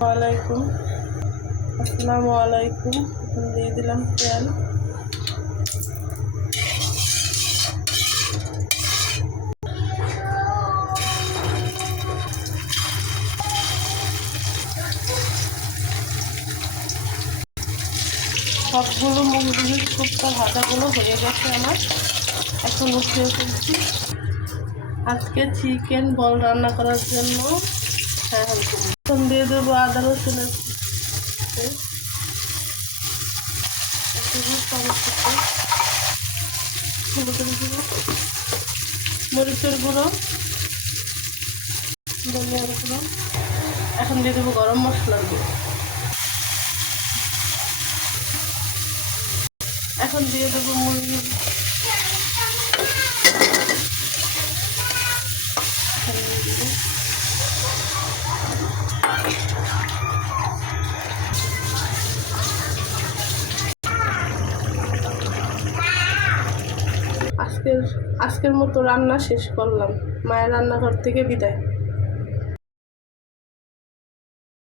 ওয়ালাইকুম আসসালামু আলাইকুম। দিয়ে দিলাম তেল। সবগুলো মুরগির শুক্তা ভাজাগুলো হয়ে গেছে আমার। এখন উঠিয়ে ফেলছি আজকে চিকেন বল রান্না করার জন্য এখন দিয়ে দেবো আদা রসুনের মরিচের গুঁড়ো। ধনিয়ার গুঁড়ো এখন দিয়ে দেবো গরম মশলার গুঁড়ো এখন দিয়ে দেবো মুরগি এখন দিয়ে দেবো আজকের আজকের মতো রান্না শেষ করলাম। মায়ের রান্নাঘর থেকে বিদায়।